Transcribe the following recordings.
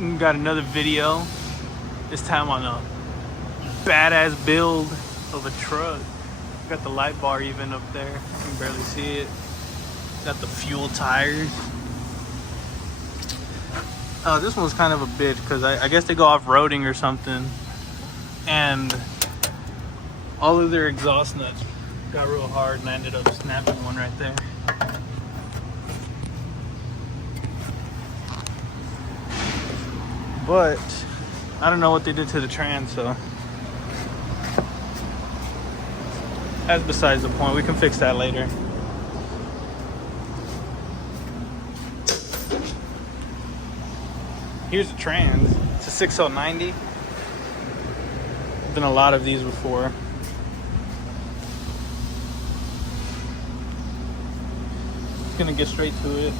Got another video. This time on a badass build of a truck. Got the light bar even up there. You can barely see it. Got the fuel tires. This one's kind of a bitch because I guess they go off-roading or something. And all of their exhaust nuts got real hard and I ended up snapping one right there. But I don't know what they did to the trans, so that's besides the point. We can fix that later. Here's a trans. It's a 6090. Done a lot of these before. Just gonna get straight to it.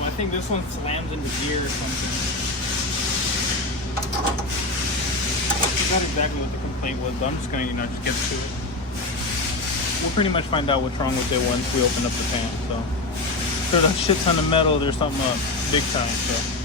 I think this one slams into gear or something. I forgot exactly what the complaint was, but I'm just gonna, just get to it. We'll pretty much find out what's wrong with it once we open up the pan. So, if there's a shit ton of metal, there's something up big time. So.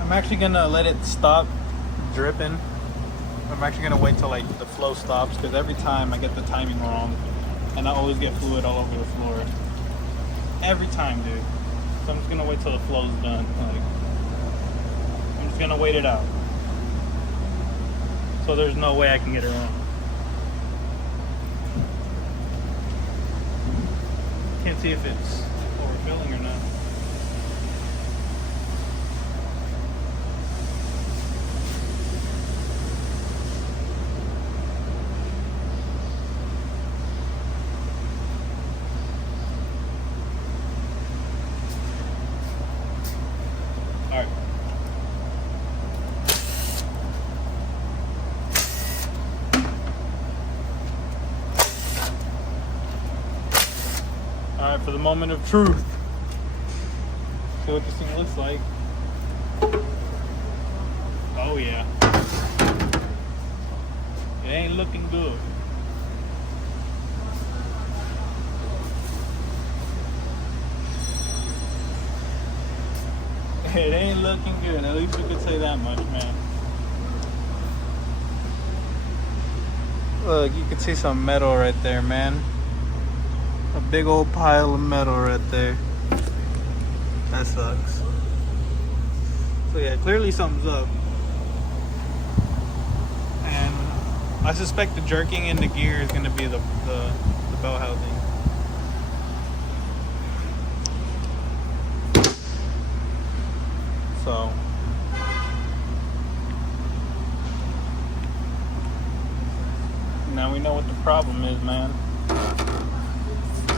I'm actually gonna let it stop dripping. I'm actually gonna wait till like the flow stops because every time I get the timing wrong and I always get fluid all over the floor. Every time, dude. So I'm just gonna wait till the flow's done. I'm just gonna wait it out. So there's no way I can get it wrong. Can't see if it's overfilling or not. Alright, for the moment of truth. See what this thing looks like. Oh yeah. It ain't looking good. It ain't looking good. At least we could say that much, man. Look, you can see some metal right there, man. A big old pile of metal right there. That sucks. So yeah, clearly something's up. And I suspect the jerking in the gear is going to be the bell housing. So now we know what the problem is, man.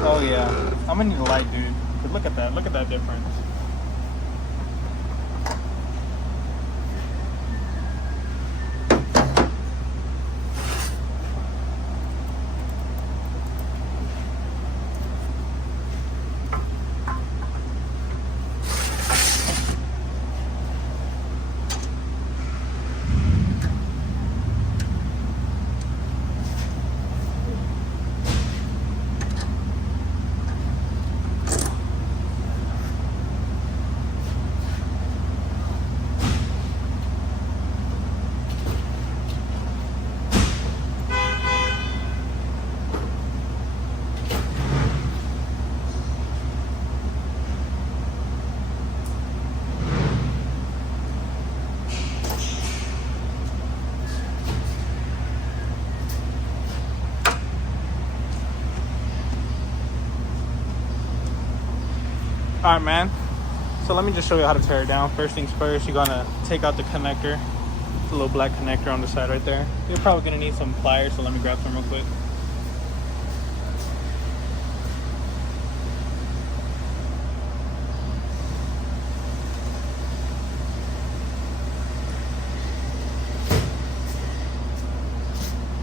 Oh yeah, I'm gonna need a light, dude. But look at that difference. Alright, man. So let me just show you how to tear it down. First things first, you're gonna take out the connector. It's a little black connector on the side right there. You're probably gonna need some pliers, so let me grab some real quick.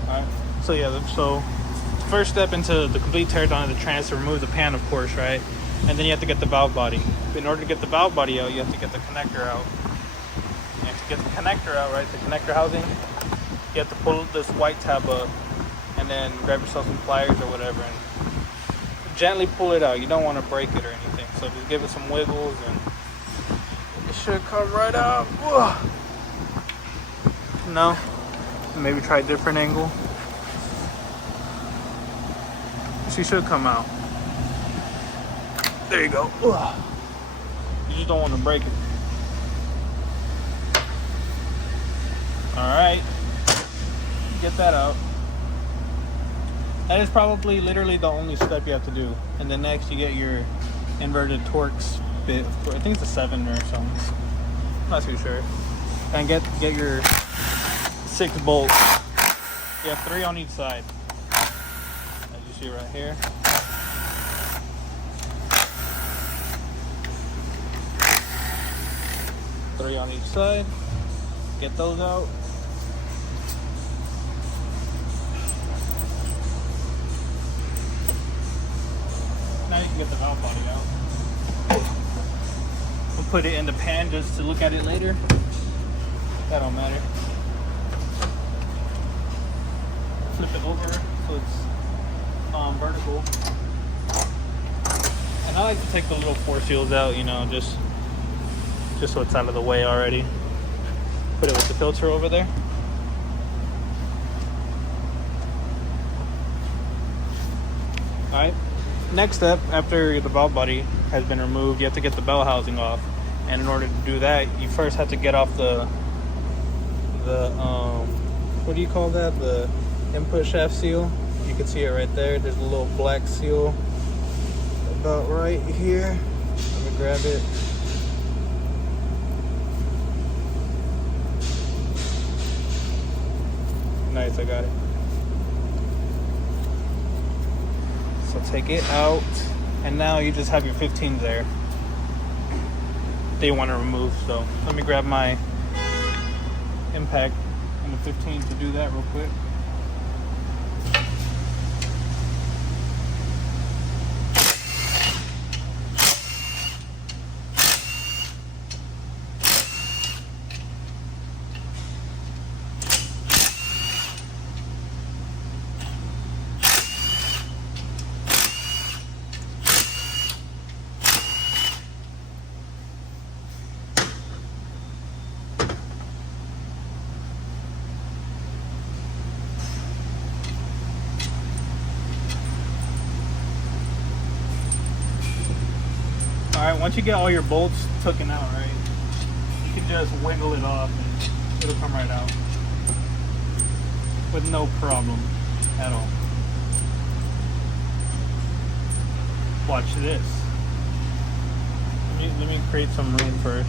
Alright, so yeah, so first step into the complete tear down of the trans to remove the pan, of course, right? And then you have to get the valve body. In order to get the valve body out, you have to get the connector out. You have to get the connector out, right? The connector housing. You have to pull this white tab up and then grab yourself some pliers or whatever and gently pull it out. You don't want to break it or anything. So just give it some wiggles and it should come right out. Whoa. No? Maybe try a different angle. She should come out. There you go. Ugh. You just don't want to break it. Alright. Get that out. That is probably literally the only step you have to do. And then next you get your inverted Torx bit. I think it's a 7 or something. I'm not too sure. And get your 6 bolts. You have 3 on each side. As you see right here. Three on each side. Get those out. Now you can get the valve body out. We'll put it in the pan just to look at it later. That don't matter. Flip it over so it's vertical. And I like to take the little force seals out, you know, just so it's out of the way already. Put it with the filter over there. Alright, next step, after the valve body has been removed, you have to get the bell housing off. And in order to do that, you first have to get off the what do you call that? The input shaft seal. You can see it right there. There's a little black seal about right here. Let me grab it. Nice, I got it. So take it out, and now you just have your 15 there that you want to remove. So let me grab my impact and the 15 to do that real quick. Alright, once you get all your bolts taken out, right, you can just wiggle it off and it'll come right out with no problem at all. Watch this. Let me create some room first,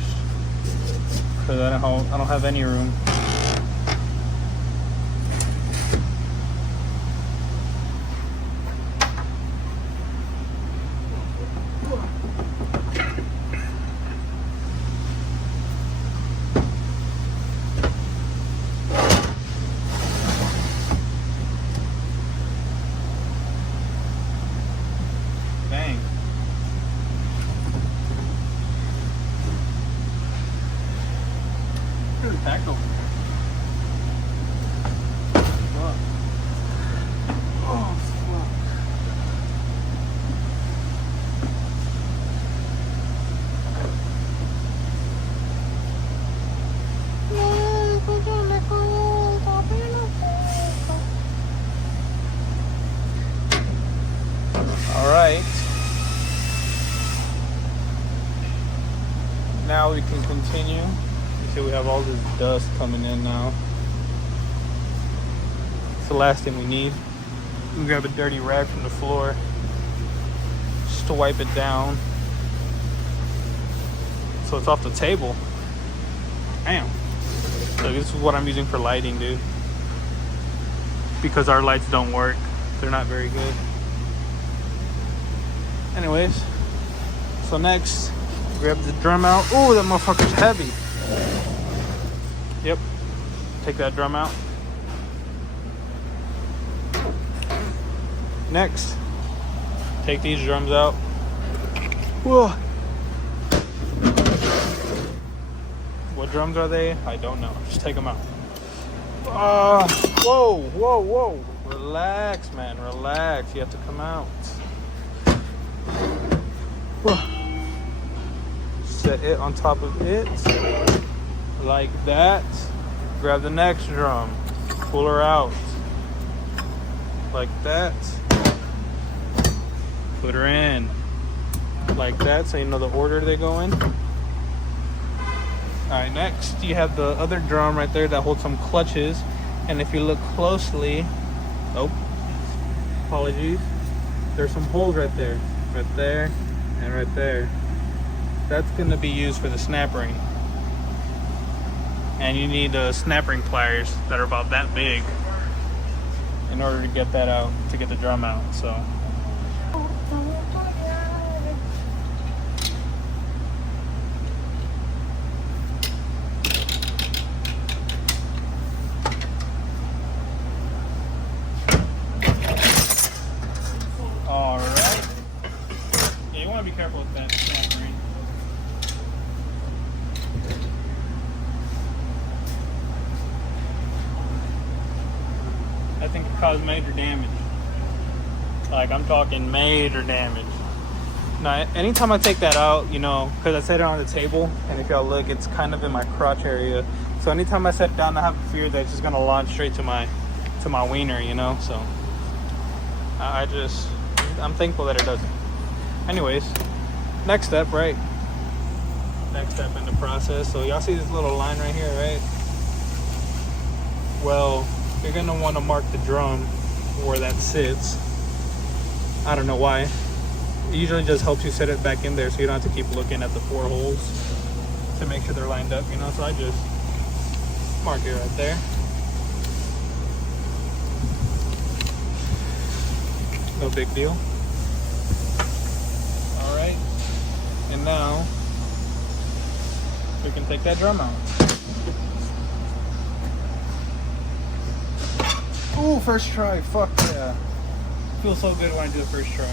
because I don't have any room. Dang. Really packed over here. Fuck. Oh, fuck. All right. Now we can continue. You see we have all this dust coming in now. It's the last thing we need. We can grab a dirty rag from the floor just to wipe it down. so it's off the table. Damn. So this is what I'm using for lighting, dude. Because our lights don't work. They're not very good. Anyways, so next, grab the drum out. Oh, that motherfucker's heavy. Yep. Take that drum out. Next, take these drums out. Whoa. What drums are they? I don't know. Just take them out. Whoa, whoa, whoa. Relax, man. Relax. You have to come out. Whoa. Set it on top of it. Like that. Grab the next drum. Pull her out. Like that. Put her in. Like that, so you know the order they go in. Alright, next you have the other drum right there that holds some clutches. And if you look closely, oh, apologies, there's some holes right there, and right there. That's gonna be used for the snap ring. And you need snap ring pliers that are about that big in order to get that out, to get the drum out, so. Alright. Yeah, you wanna be careful with that snap ring. That thing could cause major damage. Like, I'm talking major damage. Now, anytime I take that out, you know, because I set it on the table, and if y'all look, it's kind of in my crotch area. So anytime I set it down, I have a fear that it's just gonna launch straight to my wiener, you know. So I'm thankful that it doesn't. Anyways, next step, right? Next step in the process. So y'all see this little line right here, right? Well, you're gonna want to mark the drum where that sits. I don't know why. It usually just helps you set it back in there so you don't have to keep looking at the 4 holes to make sure they're lined up, you know. So I just mark it right there. No big deal. All right, and now we can take that drum out. Ooh, first try. Fuck yeah. Feels so good when I do the first try.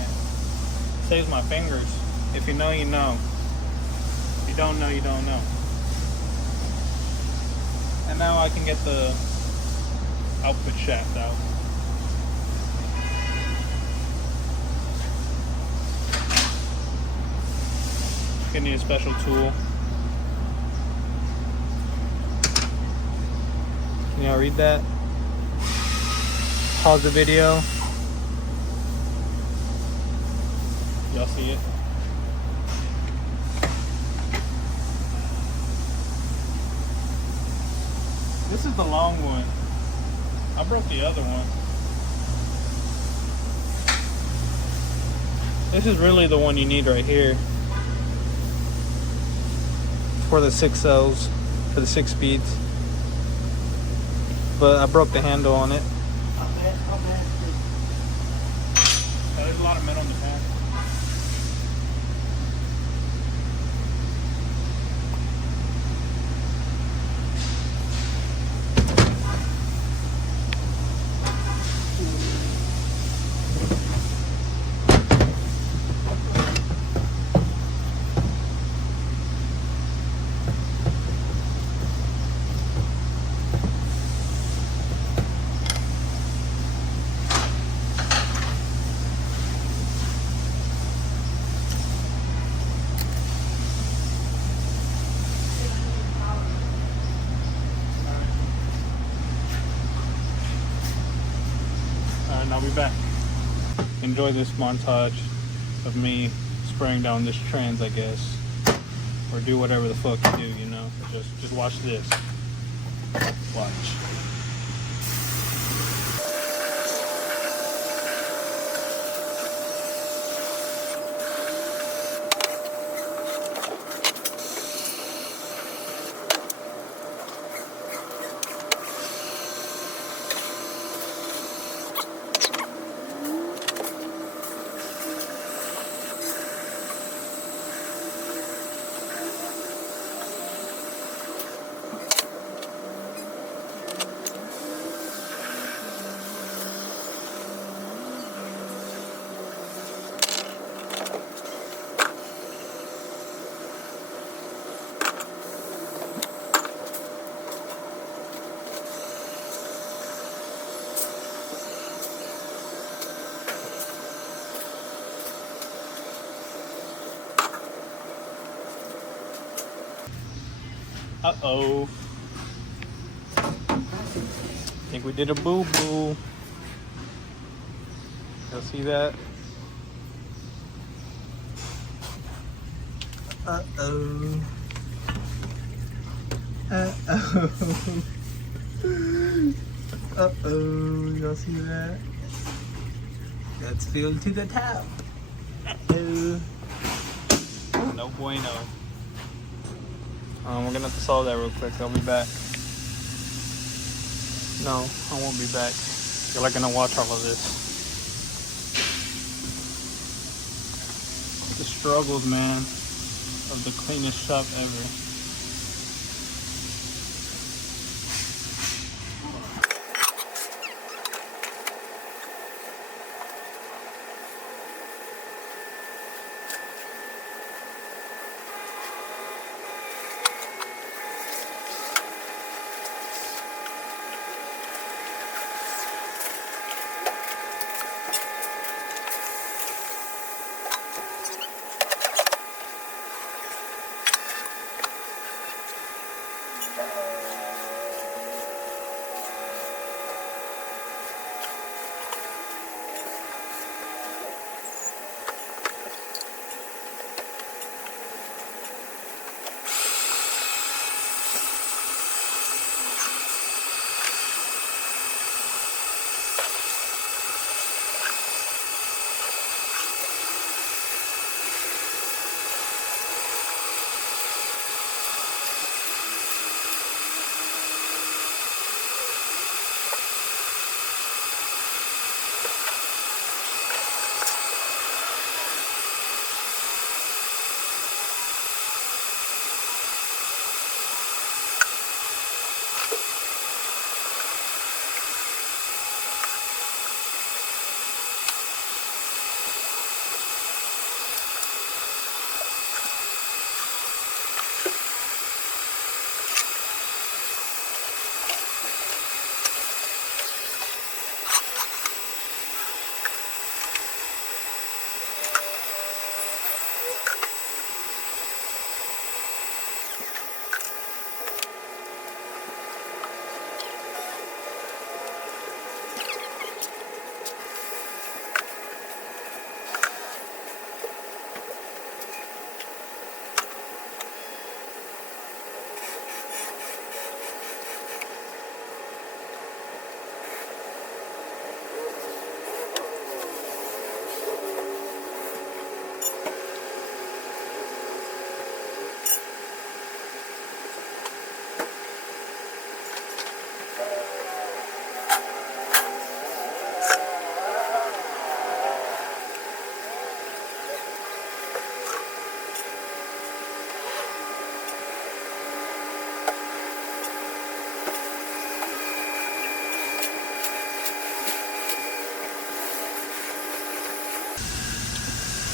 Saves my fingers. If you know, you know. If you don't know, you don't know. And now I can get the output shaft out. Gonna need a special tool. Can y'all read that? Pause the video. Y'all see it? This is the long one. I broke the other one. This is really the one you need right here. For the 6 cells, for the 6 speeds. But I broke the handle on it. There's a lot of metal on the back. And I'll be back. Enjoy this montage of me spraying down this trans, I guess, or do whatever the fuck you do, you know. Just watch this. Watch. Uh-oh. Think we did a boo-boo. Y'all see that? Uh-oh. Uh-oh. Uh-oh. Y'all see that? That's filled to the top. Uh-oh. No bueno. We're gonna have to solve that real quick. I'll be back. No, I won't be back. You're like gonna watch all of this. The struggles, man, of the cleanest shop ever.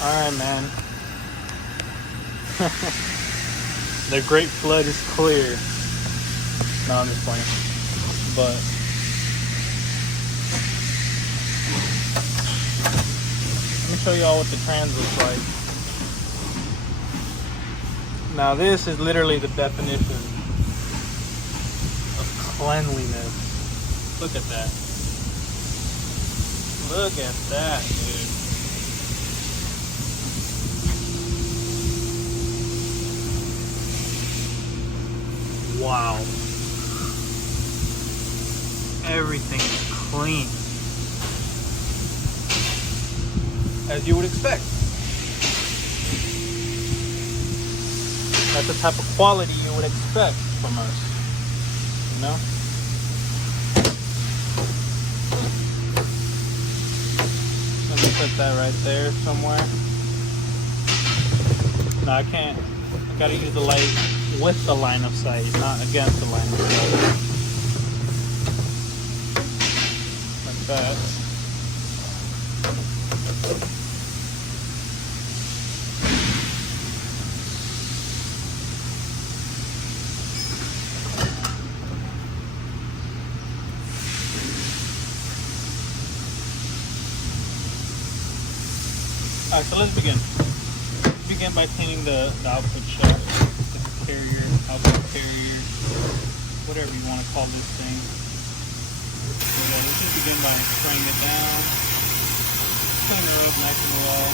Alright, man. The Great Flood is clear. No, I'm just playing. But let me show y'all what the trans looks like. Now this is literally the definition of cleanliness. Look at that. Look at that, dude. Wow. Everything is clean. As you would expect. That's the type of quality you would expect from us. You know? Let me put that right there somewhere. No, I can't. I gotta use the light with the line of sight, not against the line of sight. Like that. Alright, so let's begin. Begin by cleaning the output shaft. carrier, outboard carrier, whatever you want to call this thing. So let's just begin by spraying it down, clean her up nice and well.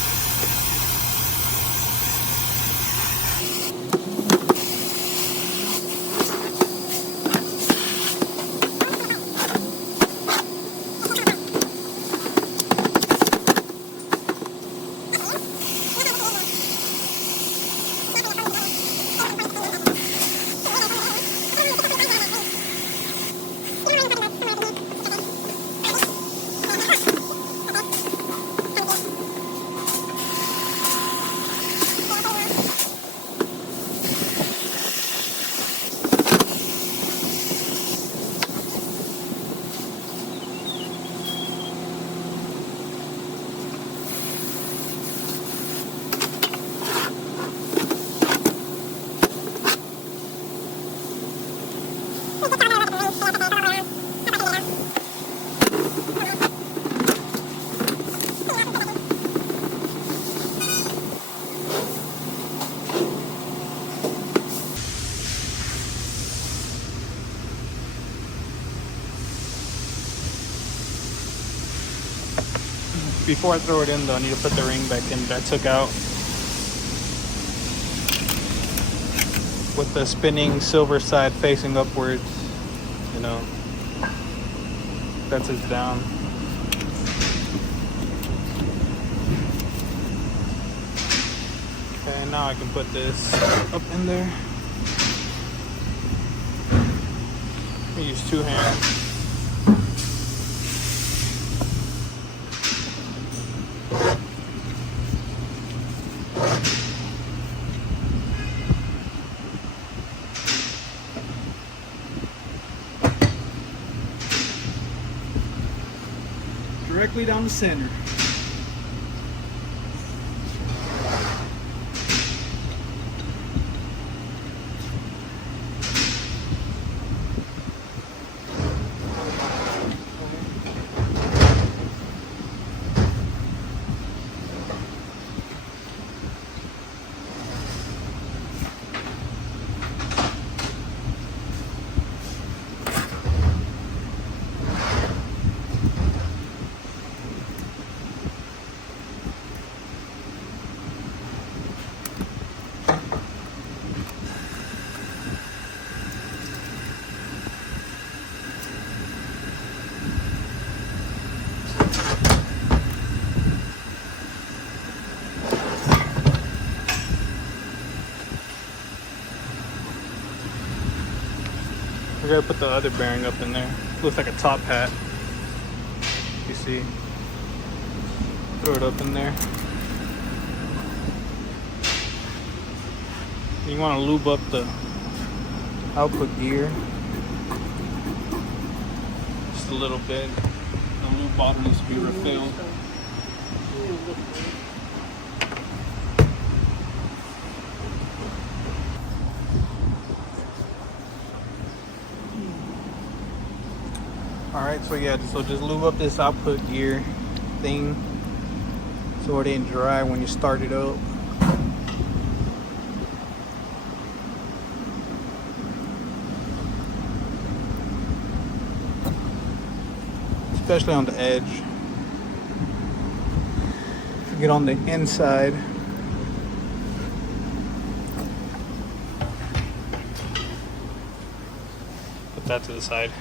Before I throw it in though, I need to put the ring back in that I took out. With the spinning silver side facing upwards, you know, that's it down. Okay, now I can put this up in there. I use 2 hands. Directly down the center. We gotta put the other bearing up in there. Looks like a top hat. You see? Throw it up in there. You want to lube up the output gear just a little bit. The lube bottle needs to be refilled. Alright, so yeah, so just lube up this output gear thing so it ain't dry when you start it up. Especially on the edge. If you get on the inside, put that to the side.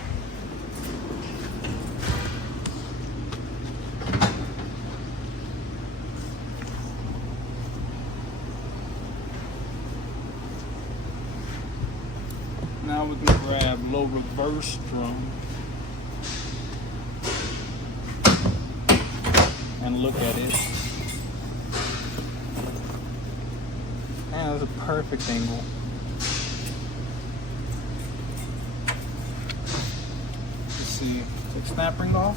Now we can grab low reverse drum and look at it. Man, that's a perfect angle. Let's see, take snap ring off.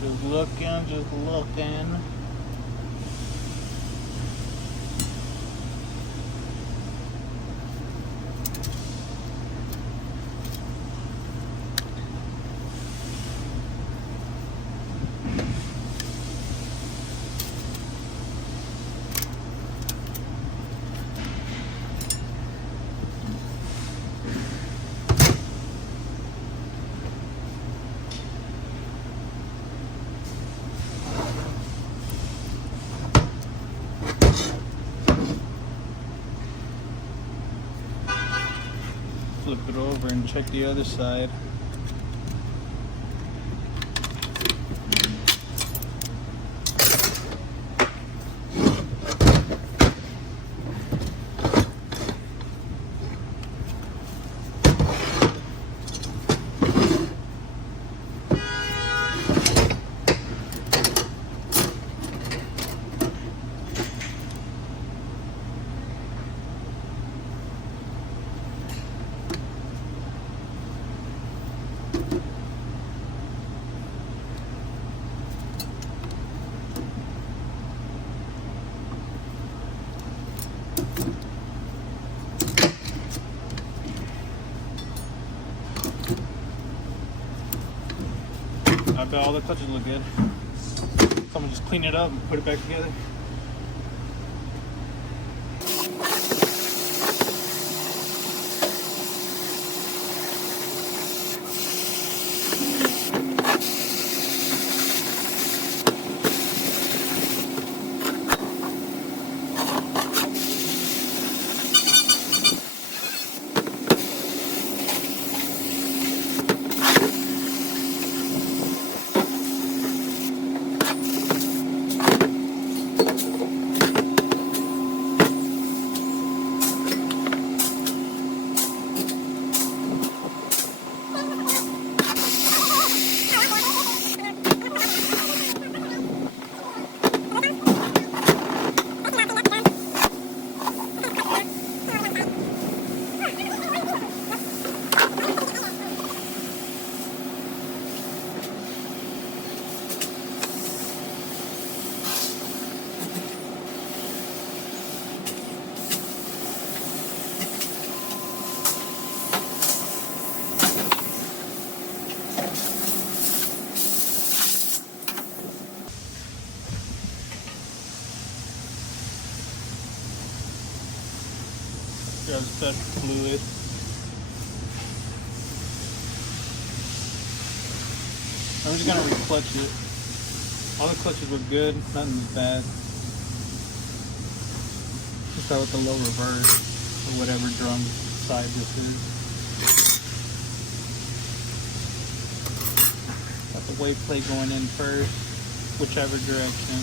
Just looking, just looking. Flip it over and check the other side. I bet all the clutches look good. So I'm gonna just clean it up and put it back together. Grab that fluid. I'm just gonna re-clutch it. All the clutches look good, nothing's bad. Just start with the low reverse, or whatever drum side this is. Got the weight plate going in first, whichever direction.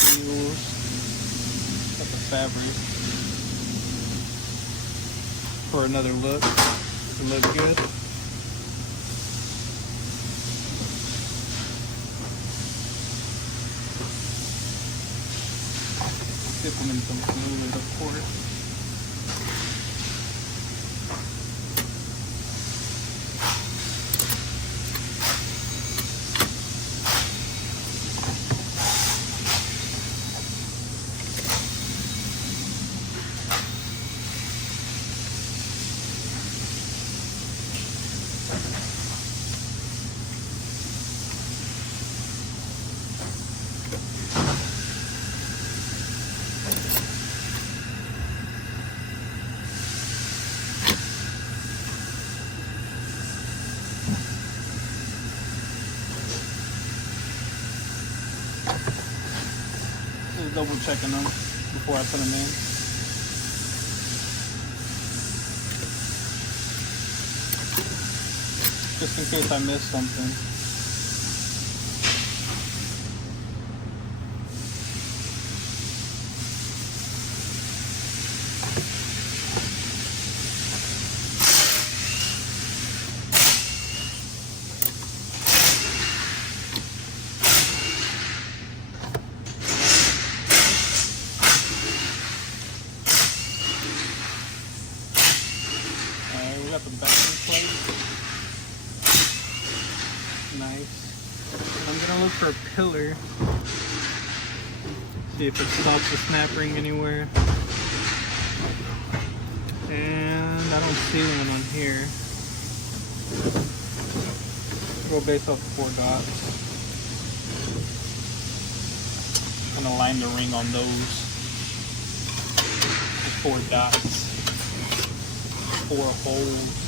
Seals. Got the fabric for another look to look good. Dip them in some fluid, of course. Just double checking them before I put them in. Just in case I miss something. Alright, we got the backing plate. Nice. I'm gonna look for a pillar. See if it stops the snap ring anywhere. And I don't see one on here. Go based off the 4 dots. I'm gonna line the ring on those 4 dots, 4 holes.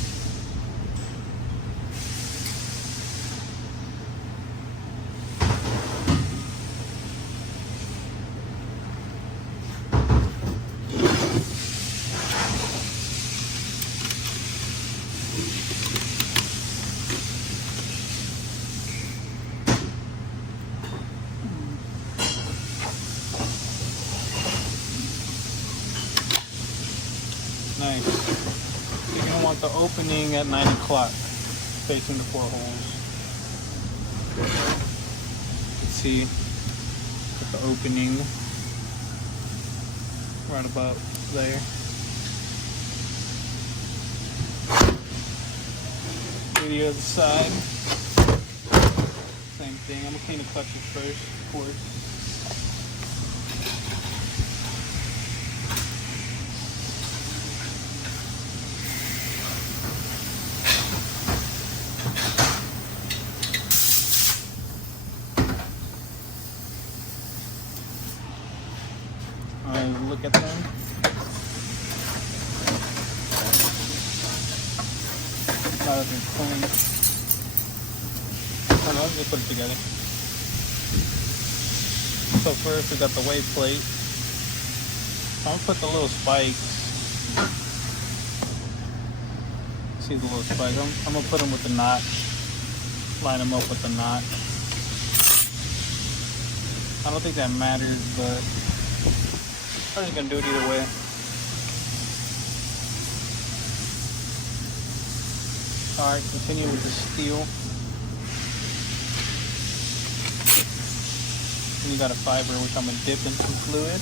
Nice. You're going to want the opening at 9 o'clock, facing the 4 holes. You can see the opening right about there. Do the other side. Same thing. I'm going to clean the clutches first, of course. Look at them. Now that they're clean. I don't know, let's put it together. So first we got the weight plate. I'm gonna put the little spikes. See the little spikes? I'm gonna put them with the notch. Line them up with the notch. I don't think that matters, but I'm just gonna do it either way. Alright, continue with the steel. And you got a fiber which I'm gonna dip in some fluid.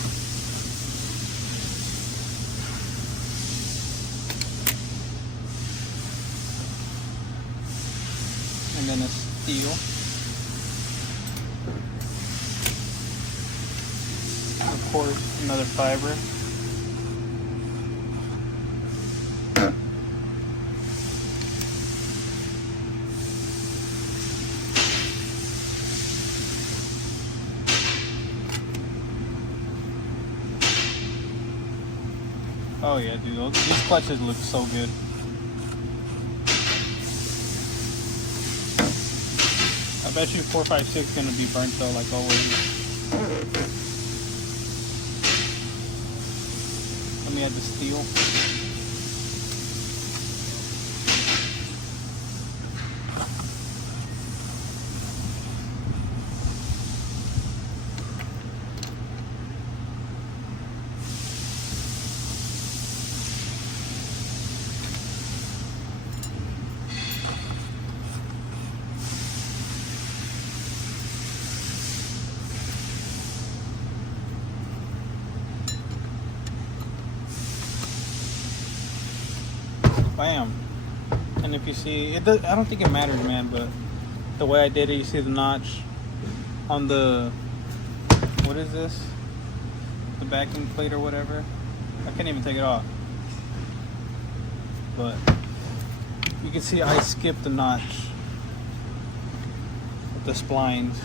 And then a steel. Of course, another fiber. Oh yeah, dude, these clutches look so good. I bet you 456 is gonna be burnt though, like always. Let me add the steel. Bam. And if you see, I don't think it matters, man, but the way I did it, you see the notch on the, what is this? The backing plate or whatever. I can't even take it off. But you can see I skipped the notch with the splines.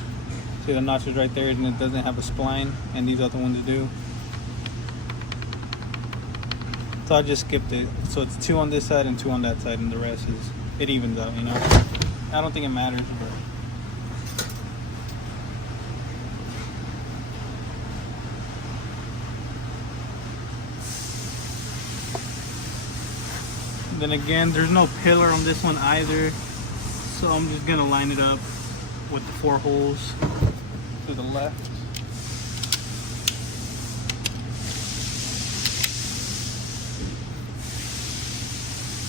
See the notch is right there and it doesn't have a spline, and these other ones do. So I just skipped it. So it's 2 on this side and 2 on that side, and the rest is, it evens out, you know. I don't think it matters, but then again, there's no pillar on this one either. So I'm just gonna line it up with the 4 holes to the left.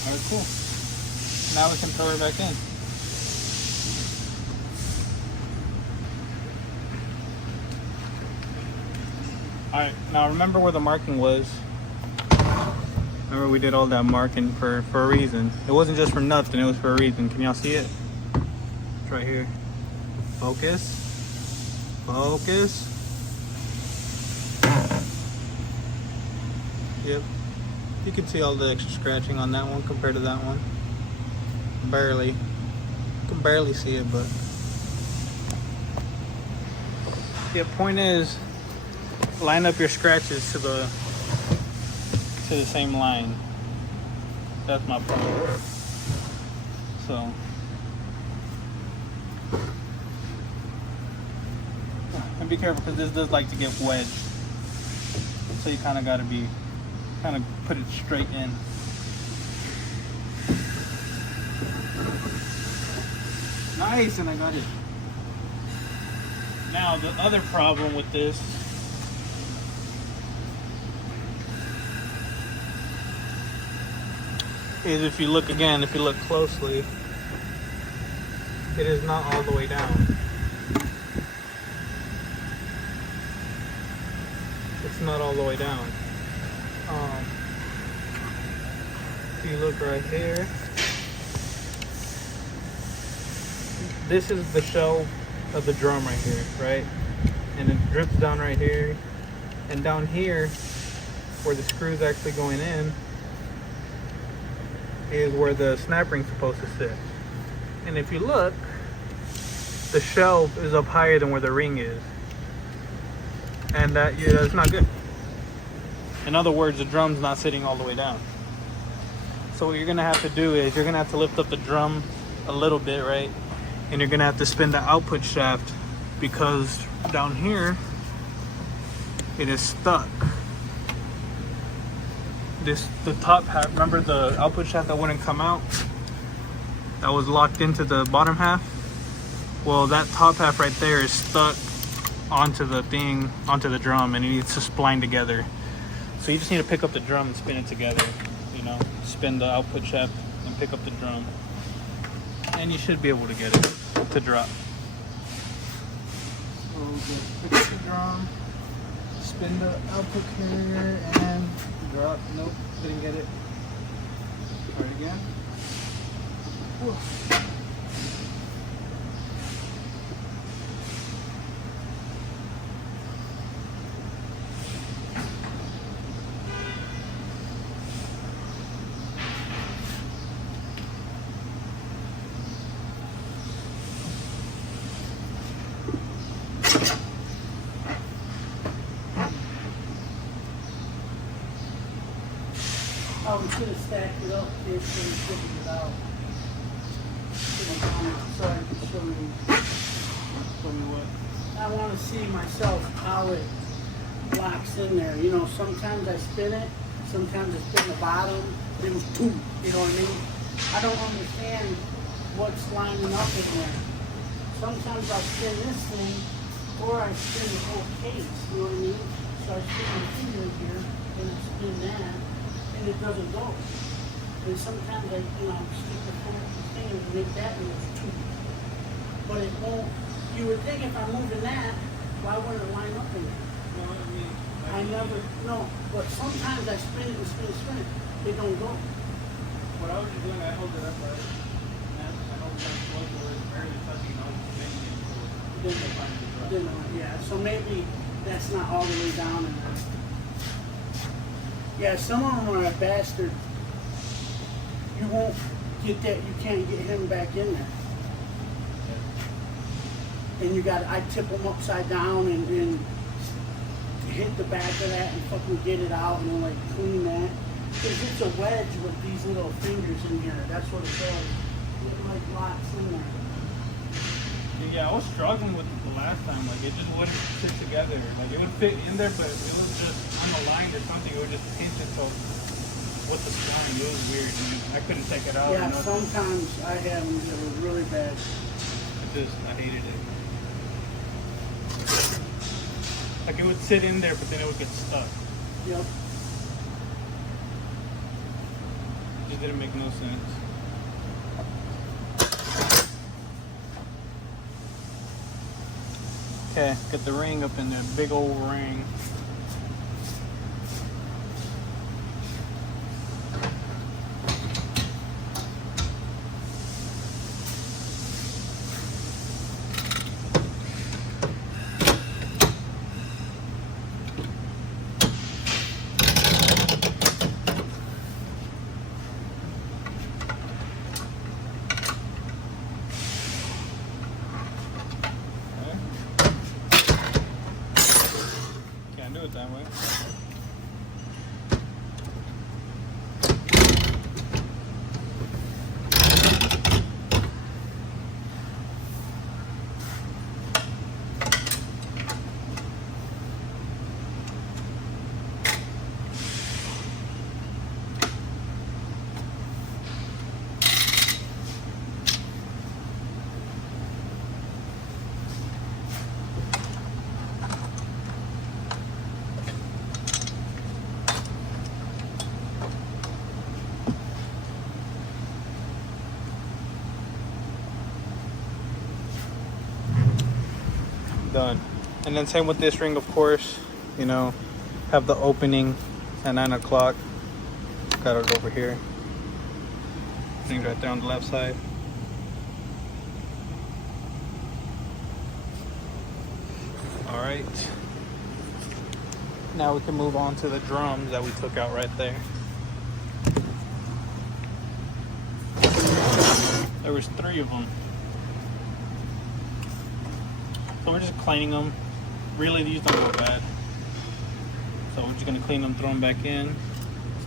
Alright, cool. Now we can throw her back in. Alright, now remember where the marking was. Remember we did all that marking for a reason. It wasn't just for nothing, it was for a reason. Can y'all see it? right here. Focus. Focus. Yep. You can see all the extra scratching on that one compared to that one. Barely. You can barely see it, but yeah, point is line up your scratches to the same line. That's my point. So and be careful because this does like to get wedged. So you kind of got to put it straight in. Nice, and I got it. Now the other problem with this is if you look closely, it is not all the way down. It's not all the way down. If you look right here, this is the shell of the drum right here, right? And it drips down right here. And down here, where the screw's actually going in, is where the snap ring's supposed to sit. And if you look, the shell is up higher than where the ring is. And that's not good. In other words, the drum's not sitting all the way down. So what you're gonna have to do is you're gonna have to lift up the drum a little bit, right? And you're gonna have to spin the output shaft because down here it is stuck. The top half, remember the output shaft that wouldn't come out? That was locked into the bottom half? Well, that top half right there is stuck onto the drum, and it needs to spline together. So you just need to pick up the drum and spin it together, you know, spin the output shaft and pick up the drum. And you should be able to get it to drop. So just pick up the drum, spin the output carrier, and drop. Nope, didn't get it. Try it again. Whew. I was going to stack it up instead of shipping it out. So I can show you. Show me what? I want to see myself how it locks in there. You know, sometimes I spin it, sometimes I spin the bottom, then it's boom. You know what I mean? I don't understand what's lining up in there. Sometimes I'll spin this thing, or I spin the whole case. You know what I mean? So I spin my finger here, and I spin that. And it doesn't go. And sometimes I, stick the thing and make that move too. But it won't. You would think if I'm moving that, why wouldn't it line up in there? Well, I never, no. But sometimes I spin it and spin it. It don't go. what I was just doing, I hold it up right. And I hold it up close where it's barely touching, I was spinning it until Yeah, so maybe that's not all the way down in there. Yeah, some of them are a bastard. You won't get that. You can't get him back in there. And you got. I tip them upside down and hit the back of that and fucking get it out and then like clean that. Because it's a wedge with these little fingers in here. That's what it does. It like locks in there. Yeah, I was struggling with it the last time. Like, it just wouldn't fit together. Like, it would fit in there, but it was just unaligned or something. It would just pinch until with the spline. It was weird. And I couldn't take it out. Yeah, sometimes I have them that were really bad. I hated it. Like, it would sit in there, but then it would get stuck. Yep. It just didn't make no sense. Okay, get the ring up in there, big old ring. it that way. Done. And then same with this ring, of course, you know, have the opening at 9 o'clock. Got it over here. Things right there on the left side. All right. Now we can move on to the drums that we took out right there. There was 3 of them. So we're just cleaning them. Really, these don't go bad. So we're just gonna clean them, throw them back in.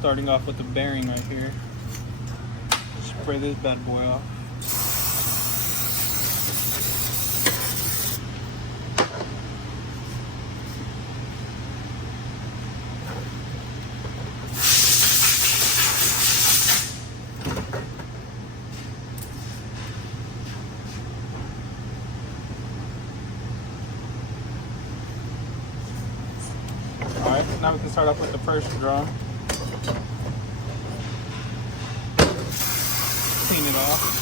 Starting off with the bearing right here. Spray this bad boy off. Alright, now we can start off with the first drum. Clean it off.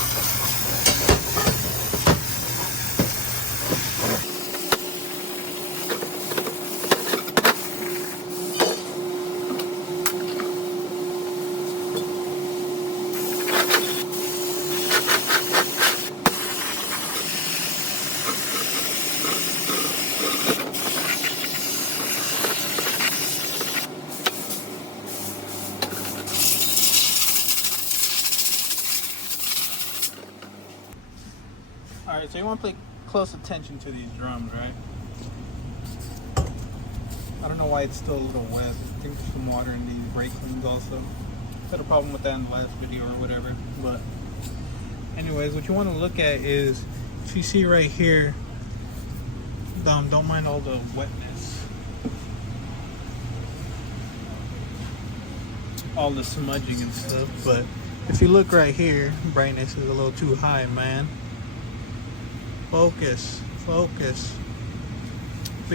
Alright, so you want to pay close attention to these drums, right? I don't know why it's still a little wet. I think there's some water in these brake cleans also. Had a problem with that in the last video or whatever. But anyways, what you want to look at is, if you see right here, don't mind all the wetness. All the smudging and stuff. But if you look right here, brightness is a little too high, man. Focus. But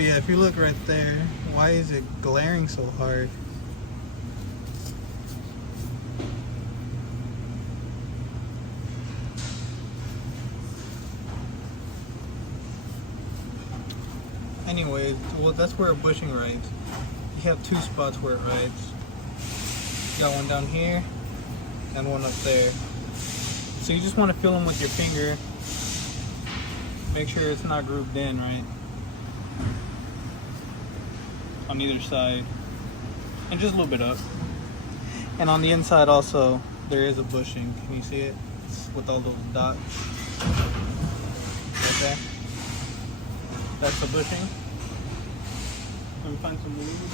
yeah, if you look right there, why is it glaring so hard? Anyways, well, that's where a bushing rides. You have 2 spots where it rides. You got one down here and one up there. So you just want to feel them with your finger. Make sure it's not grooved in, right? On either side. And just a little bit up. And on the inside also, there is a bushing. Can you see it? It's with all those dots. Right there. That's the bushing. Let me find some lube.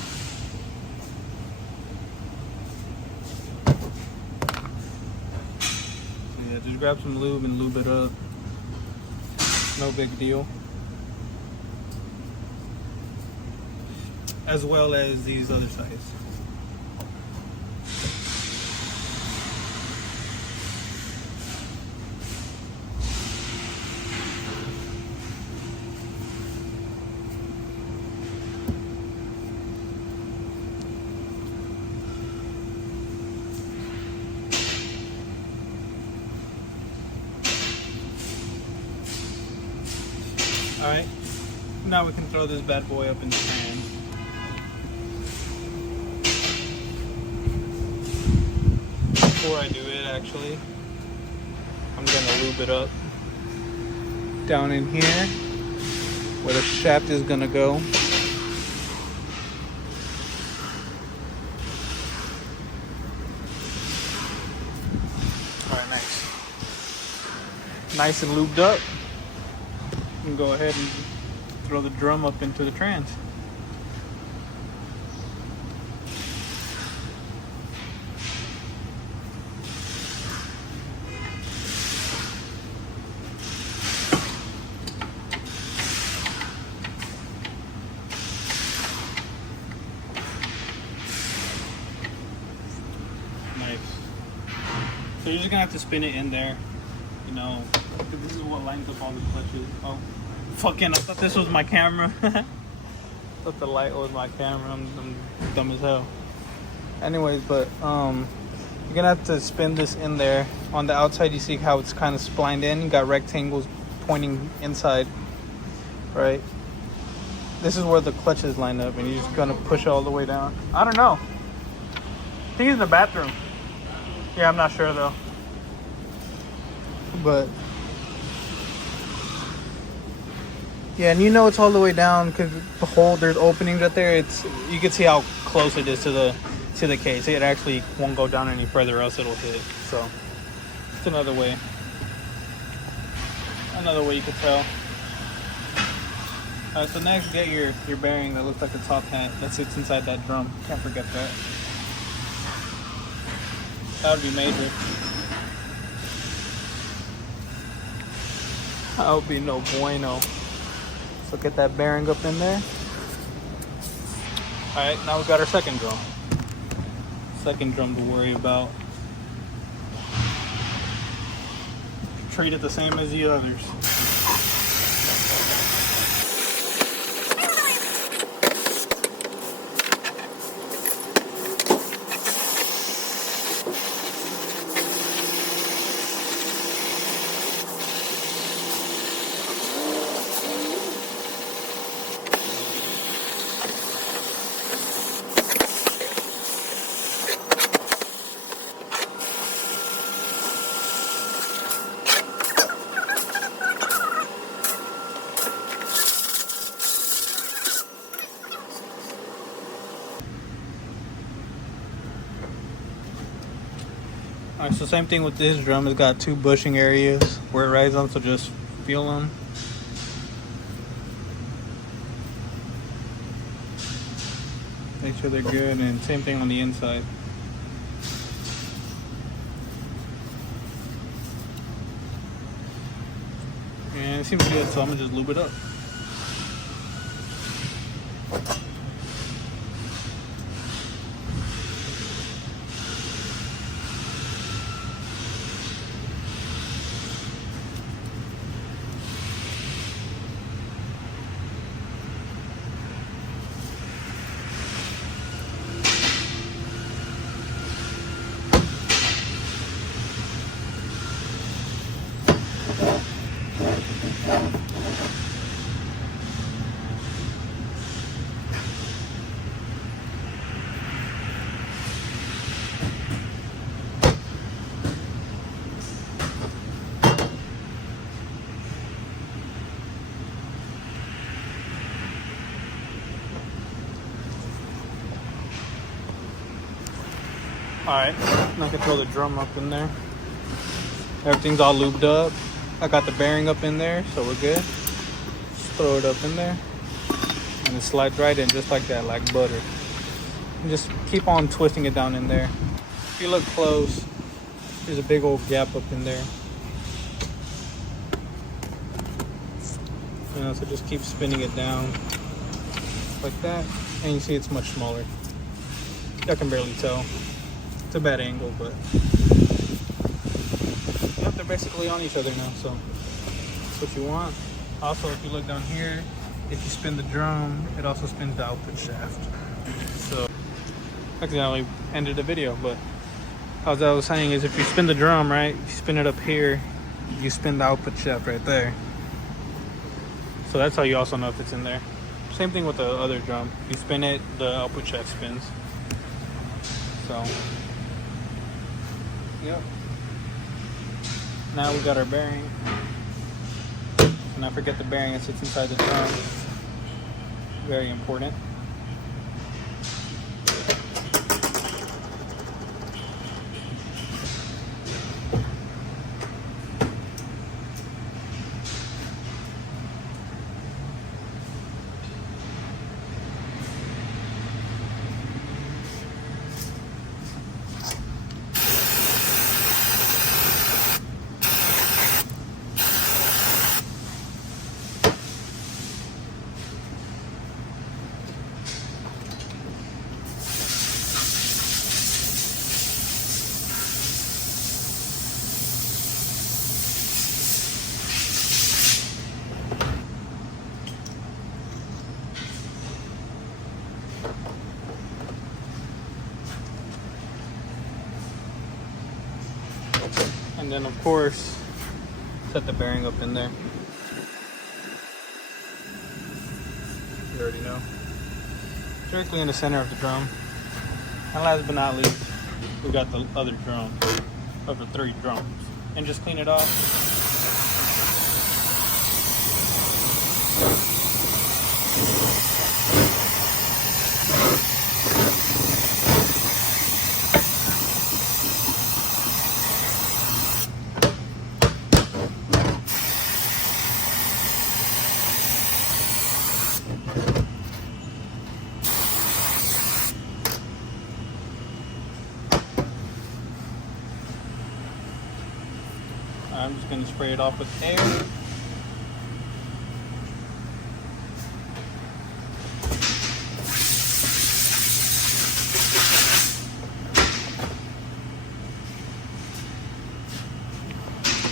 So yeah, just grab some lube and lube it up. No big deal. As well as these other sides. Alright, now we can throw this bad boy up in the pan. Before I do it, actually, I'm gonna lube it up down in here where the shaft is gonna go. Alright, nice. Nice and lubed up. You can go ahead and throw the drum up into the trans. you're just gonna have to spin it in there, you know. This is what lines up all the clutches. Oh, fucking! I thought this was my camera. I thought the light was my camera. I'm dumb as hell. Anyways, but you're gonna have to spin this in there. On the outside, you see how it's kind of splined in. You got rectangles pointing inside, right? This is where the clutches line up, and you're just gonna push it all the way down. I don't know. I think it's in the bathroom. Yeah, I'm not sure though. But yeah, and you know it's all the way down because the hole, there's openings right there. It's, you can see how close it is to the case. It actually won't go down any further, else it'll hit. So it's another way you could tell. Alright, so next get your bearing that looks like a top hat that sits inside that drum. Can't forget that. That would be major. That would be no bueno. So get that bearing up in there. Alright, now we got our second drum. Second drum to worry about. Treat it the same as the others. Alright, so same thing with this drum. It's got two bushing areas where it rides on, so just feel them. Make sure they're good, and same thing on the inside. And it seems good, so I'm gonna just lube it up. Alright, I can throw the drum up in there. Everything's all lubed up. I got the bearing up in there, so we're good. Just throw it up in there. And it slides right in just like that, like butter. And just keep on twisting it down in there. If you look close, there's a big old gap up in there. You know, so just keep spinning it down like that. And you see it's much smaller. I can barely tell. It's a bad angle, but yep, they're basically on each other now, so that's what you want. Also, if you look down here, if you spin the drum, it also spins the output shaft. So accidentally ended the video, but as I was saying is if you spin the drum, right, you spin it up here, you spin the output shaft right there. So that's how you also know if it's in there. Same thing with the other drum. You spin it, the output shaft spins. So yep. Now we got our bearing. And not forget the bearing that sits inside the drum. Very important. then of course, set the bearing up in there. You already know. Directly in the center of the drum. And last but not least, we got the other drum of the 3 drums. And just clean it off. I'm just going to spray it off with air.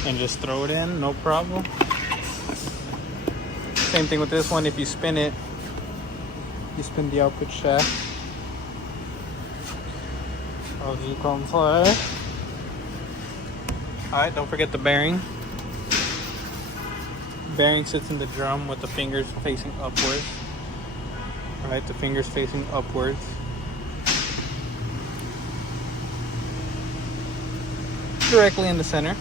And just throw it in, no problem. Same thing with this one. If you spin it, you spin the output shaft. As you come fly. Alright, don't forget the bearing. Bearing sits in the drum with the fingers facing upwards. Alright, the fingers facing upwards. Directly in the center.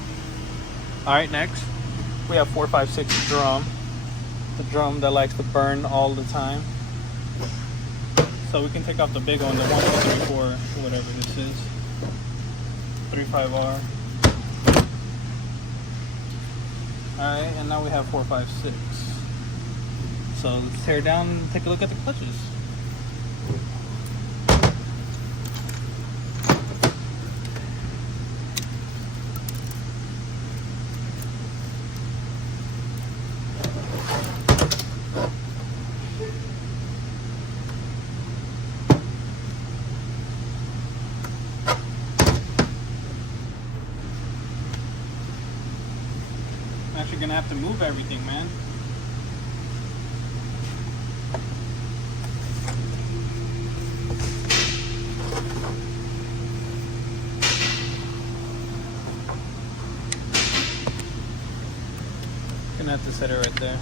Alright, next we have 456 drum. The drum that likes to burn all the time. So we can take off the big one, the 1234, whatever this is. 35R. Alright, and now we have 456. So let's tear down and take a look at the clutches. I'm actually gonna have to move everything, man. Gonna have to set it right there.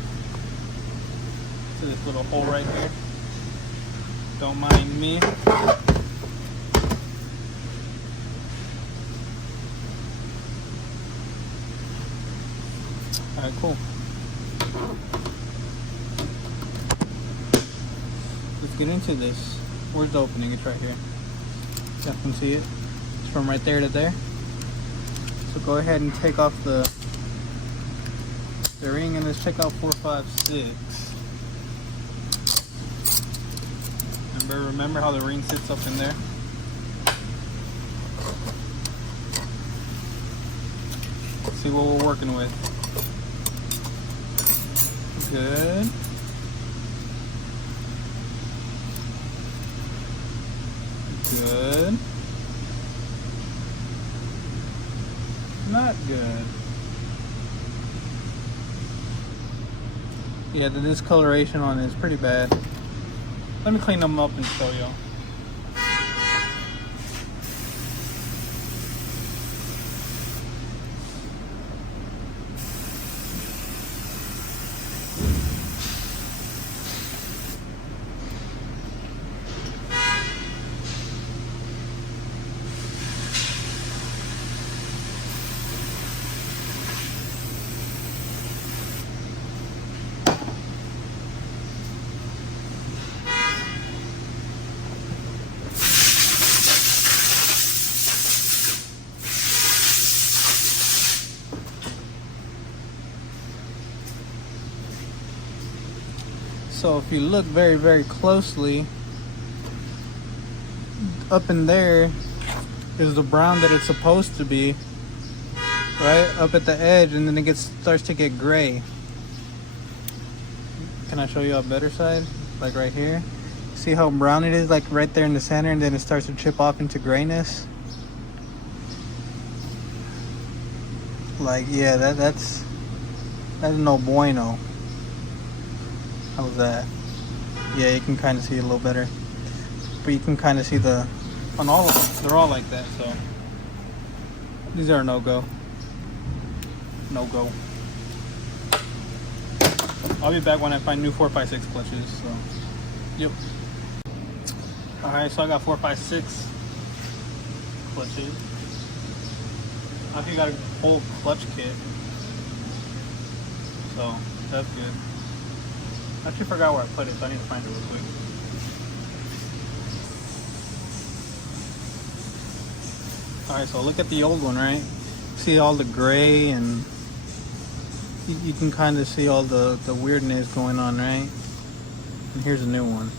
To this little hole right here. Don't mind me. Alright, cool. Let's get into this. Where's the opening? It's right here. You can see it. It's from right there to there. So go ahead and take off the ring and let's check out 456. Remember how the ring sits up in there? Let's see what we're working with. Good. Good. Not good. Yeah, the discoloration on it is pretty bad. Let me clean them up and show you. So if you look very, very closely, up in there is the brown that it's supposed to be, right? Up at the edge, and then it starts to get gray. Can I show you a better side? Like right here. See how brown it is, like right there in the center, and then it starts to chip off into grayness? Like, yeah, that's no bueno. How's that? Yeah, you can kind of see it a little better. But you can kind of see on all of them, they're all like that, so these are a no-go. no go. I'll be back when I find new 4x6 clutches. So, yep. All right, so I got 4x6 clutches. I think I got a full clutch kit, so that's good. I actually forgot where I put it, so I need to find it real quick. All right, so look at the old one, right? See all the gray, and you can kind of see all the weirdness going on, right? And here's a new one.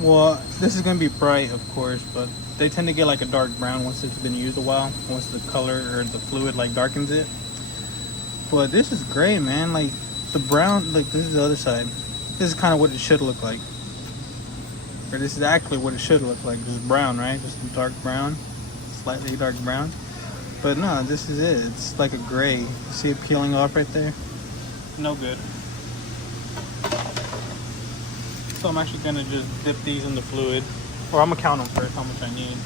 Well, this is going to be bright, of course, but they tend to get like a dark brown once it's been used a while, once the color or the fluid like darkens it. But this is gray, man. Like the brown, like this is the other side. This is kind of what it should look like. Or this is actually what it should look like, just brown, right? Just a dark brown, slightly dark brown. But no, this is it. It's like a gray. See it peeling off right there? No good. So I'm actually gonna just dip these in the fluid, or I'm gonna count them first, how much I need.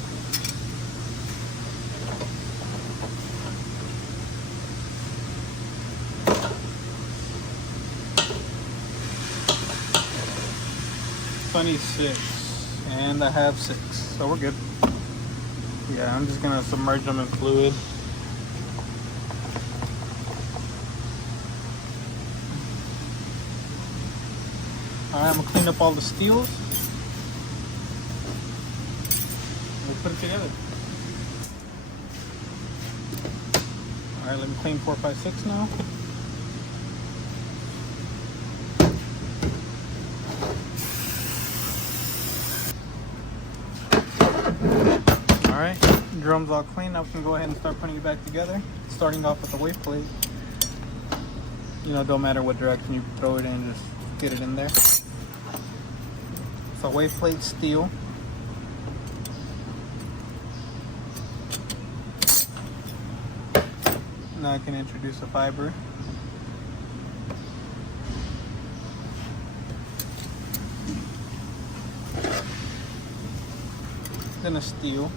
So I need 6, and I have 6, so we're good. Yeah, I'm just gonna submerge them in fluid. Alright, I'm gonna clean up all the steels. We'll put it together. Alright, let me clean 4x6 now. Alright, drum's all clean. Now we can go ahead and start putting it back together. Starting off with the wave plate. You know, don't matter what direction you throw it in, just get it in there. So wave plate steel. Now I can introduce a fiber. Then a steel.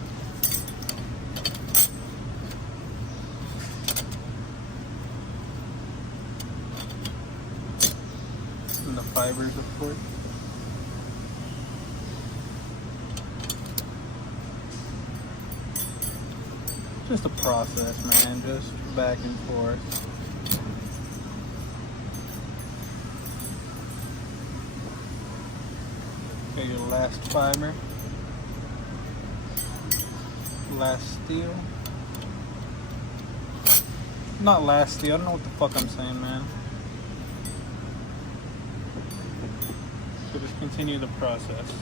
And the fibers, of course. Just a process, man, just back and forth. Okay, your last fiber. Last steel. Not last steel, I don't know what the fuck I'm saying, man. So just continue the process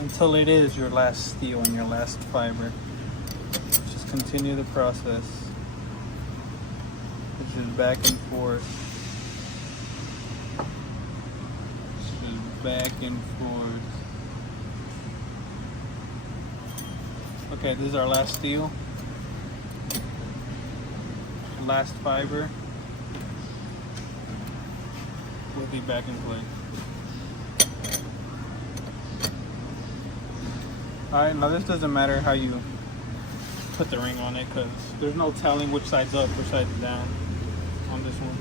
until it is your last steel and your last fiber. Continue the process. It's just back and forth. It's just back and forth. Okay, this is our last steel. Last fiber. We'll be back in play. Alright, now this doesn't matter how you put the ring on it, because there's no telling which side's up, which side's down on this one.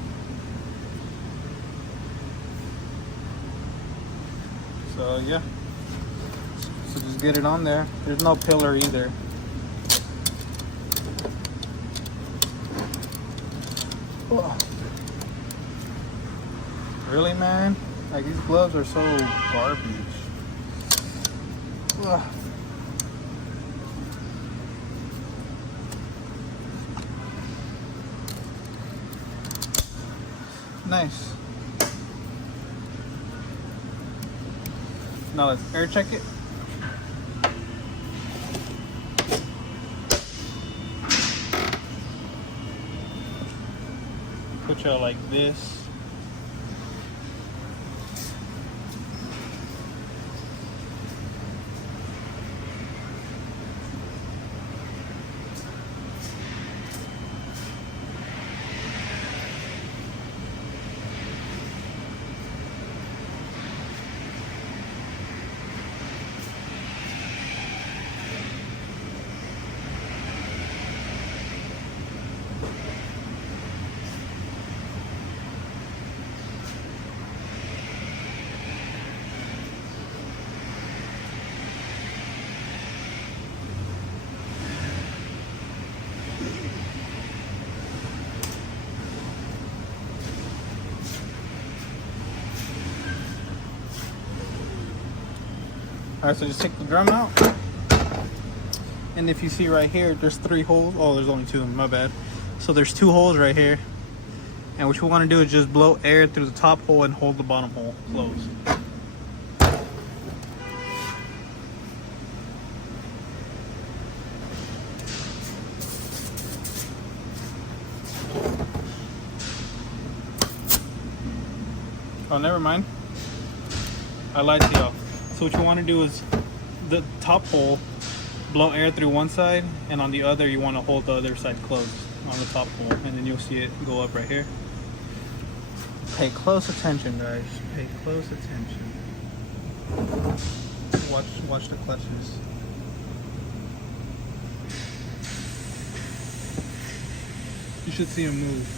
So yeah, so just get it on there. There's no pillar either. Oh. Really, man? Like, these gloves are so garbage. Ugh. Nice. Now let's air check it. Put y'all like this. Alright, so just take the drum out. And if you see right here, there's 3 holes. Oh, there's only 2, my bad. So there's 2 holes right here. And what you want to do is just blow air through the top hole and hold the bottom hole closed. Oh, never mind. I lied to y'all. So what you want to do is the top hole, blow air through one side, and on the other you want to hold the other side closed on the top hole, and then you'll see it go up right here. Pay close attention, guys. Pay close attention. Watch the clutches. You should see them move.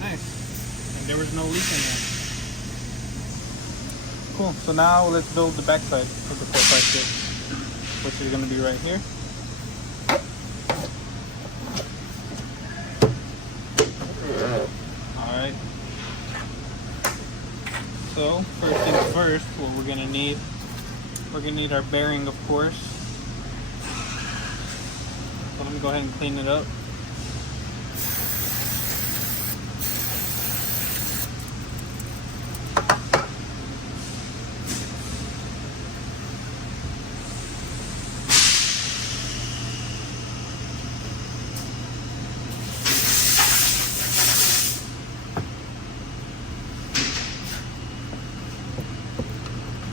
Nice. And there was no leak in there. Cool. So now let's build the backside of the 456, which is going to be right here. Alright. So first things first, what we're going to need our bearing, of course. So let me go ahead and clean it up.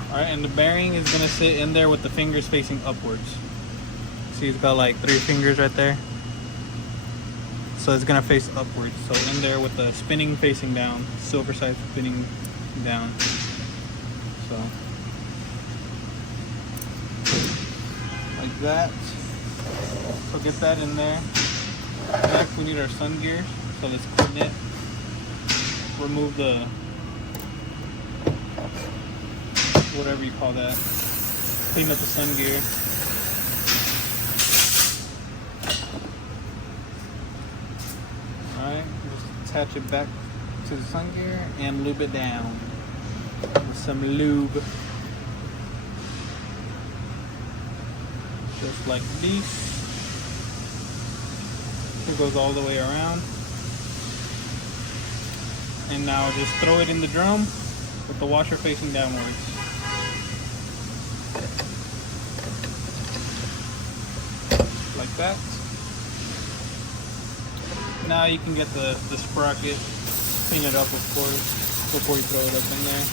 Alright, and the bearing is going to sit in there with the fingers facing upwards. See, it's got like 3 fingers right there. So it's going to face upwards. So in there with the spinning facing down, silver side spinning down. So, like that. So get that in there. Next we need our sun gears. So let's clean it. Remove the whatever you call that. Clean up the sun gear. Alright, just attach it back to the sun gear and lube it down with some lube. Just like this. It goes all the way around. And now just throw it in the drum with the washer facing downwards. Like that. Now you can get the sprocket, clean it up of course, before you throw it up in there.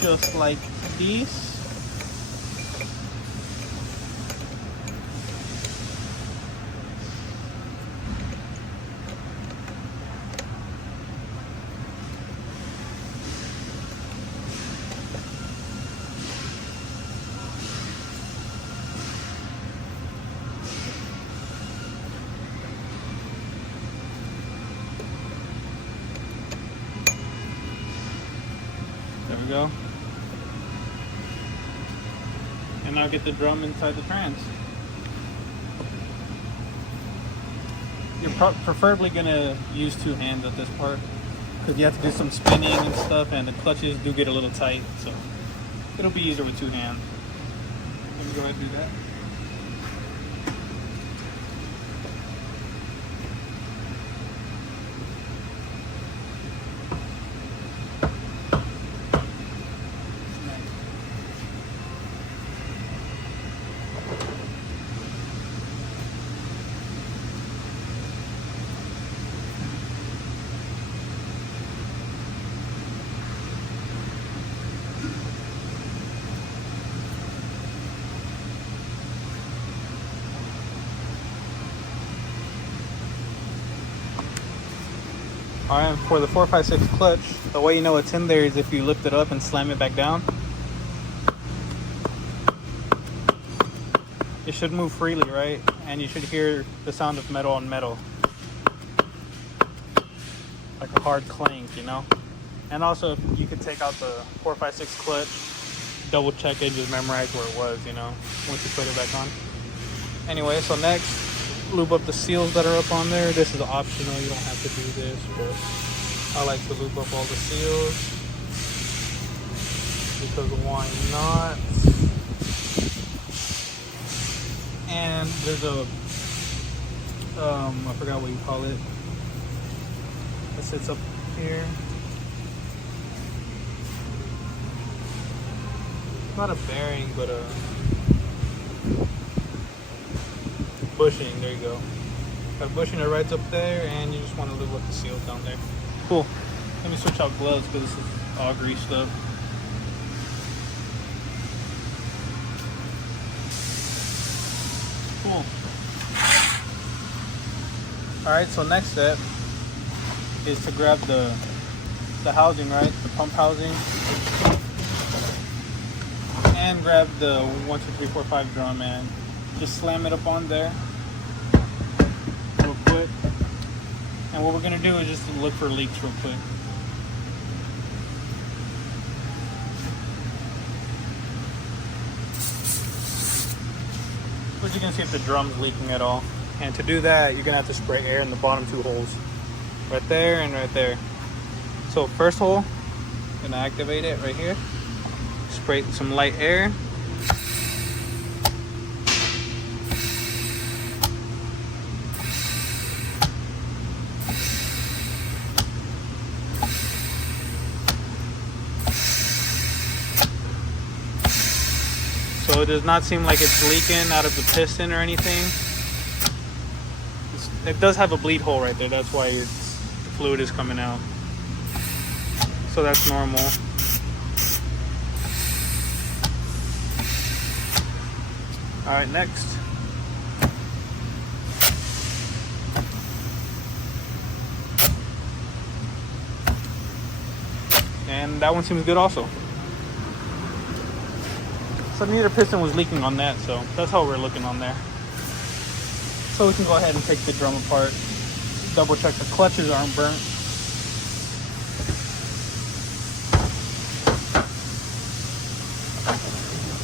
Just like this. There we go. And now get the drum inside the trans. You're preferably going to use 2 hands at this part because you have to do some spinning and stuff, and the clutches do get a little tight, so it'll be easier with 2 hands. Let me go ahead and do that. All right, for the 456 clutch, the way you know it's in there is if you lift it up and slam it back down. It should move freely, right? And you should hear the sound of metal on metal. Like a hard clank, you know? And also, you could take out the 456 clutch, double check it, just memorize where it was, you know, once you put it back on. Anyway, so next, lube up the seals that are up on there. This is optional, you don't have to do this, but I like to lube up all the seals because why not? And there's a I forgot what you call it. It sits up here. Not a bearing, but a bushing. There you go. Got a bushing that rides up there, and you just want to lube up the seals down there. Cool. Let me switch out gloves because this is all greased up. Cool. Alright, so next step is to grab the housing, right? The pump housing. And grab the 1, 2, 3, 4, 5 drum and just slam it up on there real quick. And what we're gonna do is just look for leaks real quick. We're just gonna see if the drum's leaking at all. And to do that, you're gonna have to spray air in the bottom 2 holes. Right there and right there. So first hole, gonna activate it right here. Spray some light air. So it does not seem like it's leaking out of the piston or anything. It does have a bleed hole right there. That's why the fluid is coming out. So that's normal. All right, next. And that one seems good also. So neither piston was leaking on that, so that's how we're looking on there. So we can go ahead and take the drum apart, double check the clutches aren't burnt. Let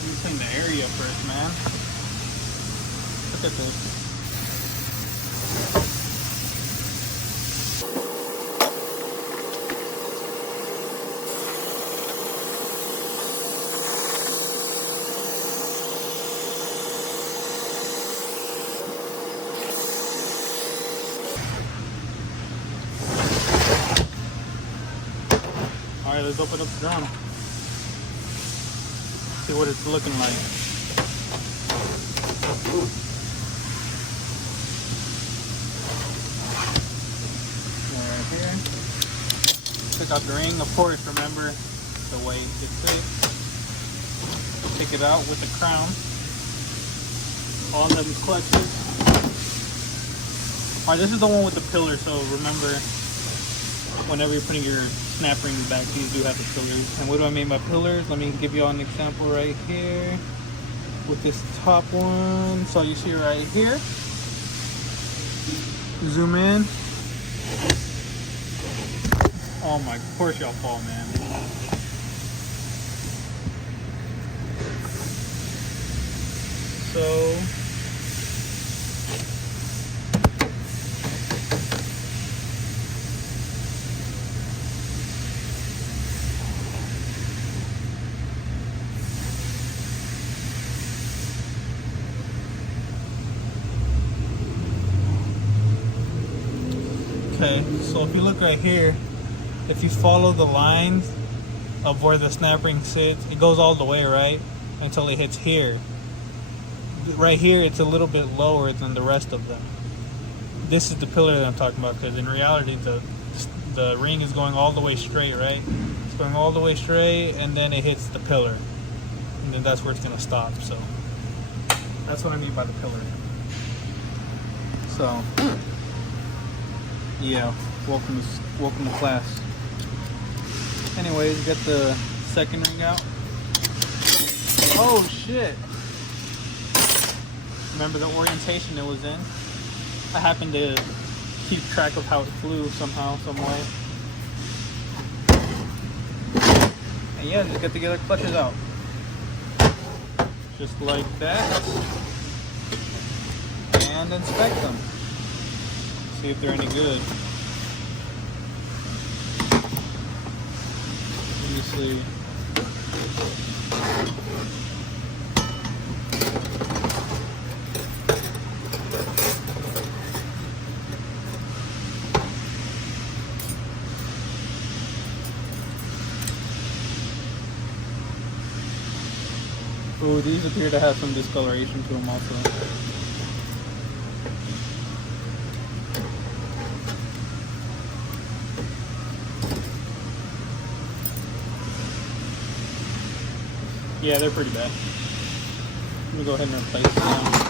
me clean the area first, man. Look at this. All right, let's open up the drum. See what it's looking like. Right here. Check out the ring. Of course, remember the way it's safe. Take it out with the crown. All of them clutches. All right, this is the one with the pillar, so remember, whenever you're putting your snap ring back, these do have the pillars. And what do I mean by pillars? Let me give you all an example right here with this top one. So you see right here, zoom in. Oh my, of course y'all fall, man. So okay, so if you look right here, if you follow the lines of where the snap ring sits, it goes all the way, right? Until it hits here. Right here, it's a little bit lower than the rest of them. This is the pillar that I'm talking about, because in reality, the ring is going all the way straight, right? It's going all the way straight, and then it hits the pillar. And then that's where it's going to stop, so that's what I mean by the pillar. So yeah. welcome to class. Anyways, get the second ring out. Oh shit! Remember the orientation it was in? I happened to keep track of how it flew somehow, some way. And yeah, just get the other clutches out. Just like that. And inspect them. See if they're any good. Let me see. Oh, these appear to have some discoloration to them also. Yeah, they're pretty bad. Let me go ahead and replace them.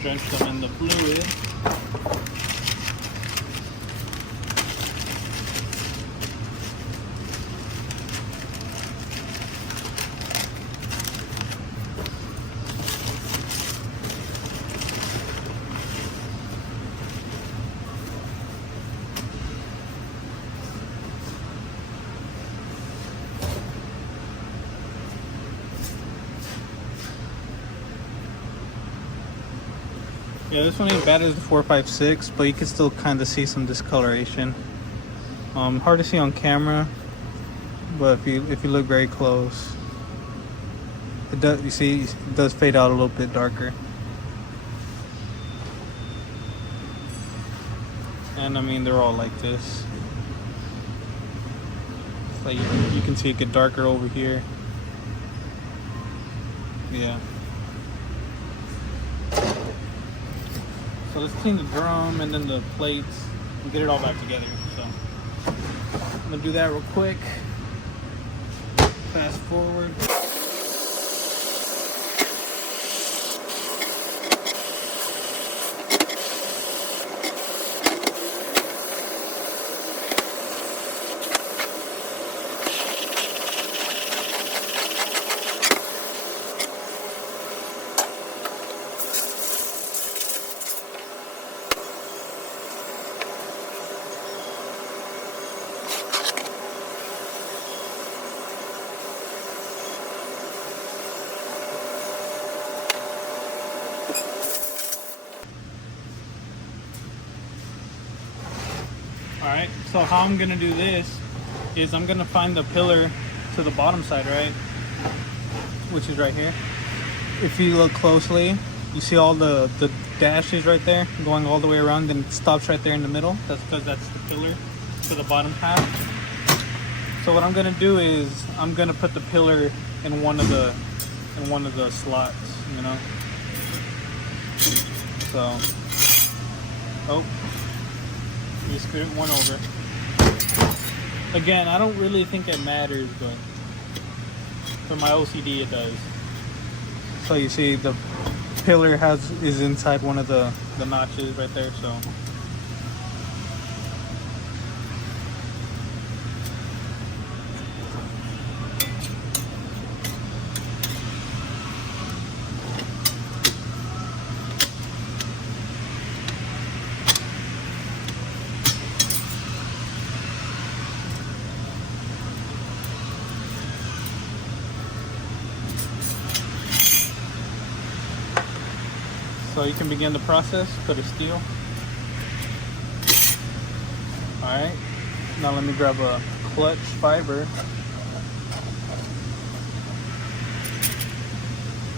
Drench them in the fluid. Yeah, this one ain't bad as the 456, but you can still kind of see some discoloration. Hard to see on camera, but if you look very close, it does. You see, it does fade out a little bit darker. And I mean, they're all like this. It's like you can see it get darker over here. Yeah. So let's clean the drum and then the plates and get it all back together. So I'm gonna do that real quick. Fast forward. Alright, so how I'm gonna do this is I'm gonna find the pillar to the bottom side, right? Which is right here. If you look closely, you see all the dashes right there going all the way around, then it stops right there in the middle. That's because that's the pillar to the bottom half. So what I'm gonna do is I'm gonna put the pillar in one of the slots, you know. So, oh. You screw one over. Again, I don't really think it matters, but For my OCD, it does. So you see the pillar is inside one of the notches right there, so. So you can begin the process, put a steel. Alright, now let me grab a clutch fiber.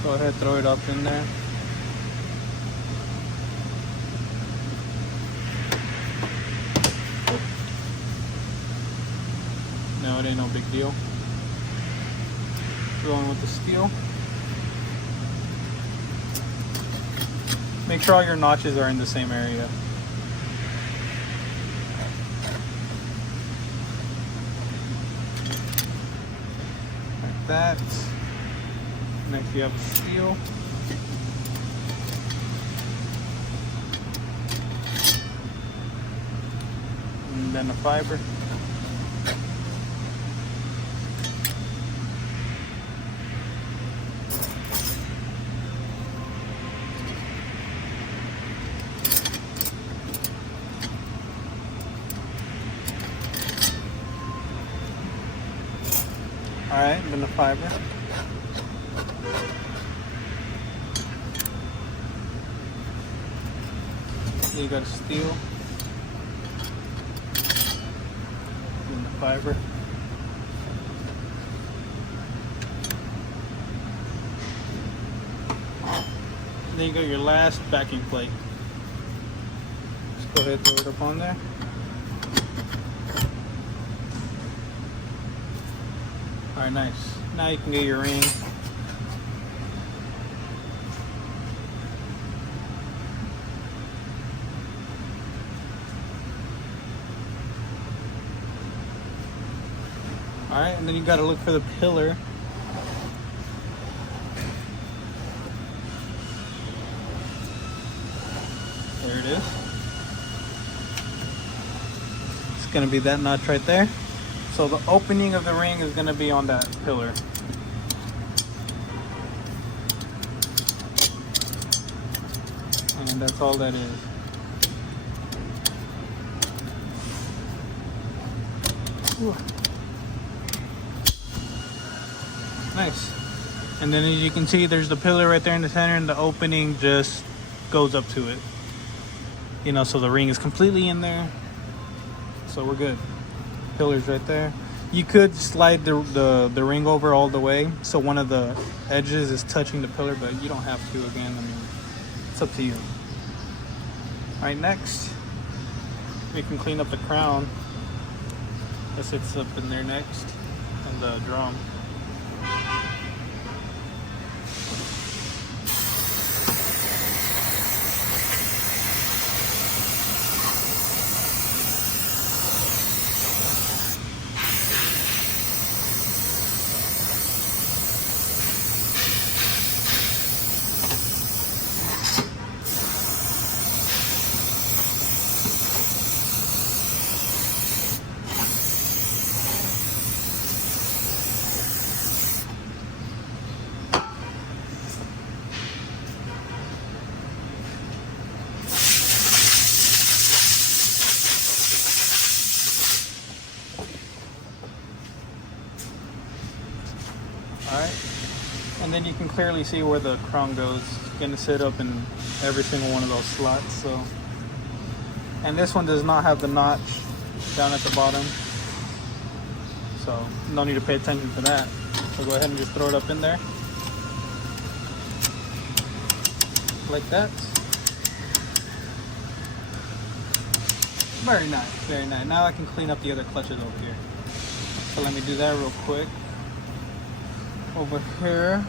Go ahead, throw it up in there. No, it ain't no big deal. Going with the steel. Make sure all your notches are in the same area. Like that. Next you have steel. And then a fiber. Alright, then the fiber. Then you got steel. Then the fiber. Then you got your last backing plate. Just go ahead and throw it up on there. Alright, nice. Now you can get your ring. Alright, and then you gotta look for the pillar. There it is. It's gonna be that notch right there. So the opening of the ring is going to be on that pillar. And that's all that is. Ooh. Nice. And then as you can see, there's the pillar right there in the center, and the opening just goes up to it. You know, so the ring is completely in there. So we're good. Pillars right there. You could slide the ring over all the way so one of the edges is touching the pillar, but you don't have to. Again, I mean, it's up to you. All right, next we can clean up the crown that sits up in there next, and the drum. Alright, and then you can clearly see where the crown goes. It's going to sit up in every single one of those slots. So, and this one does not have the notch down at the bottom, so no need to pay attention to that. So go ahead and just throw it up in there like that. Very nice, very nice. Now I can clean up the other clutches over here. So let me do that real quick. Over here,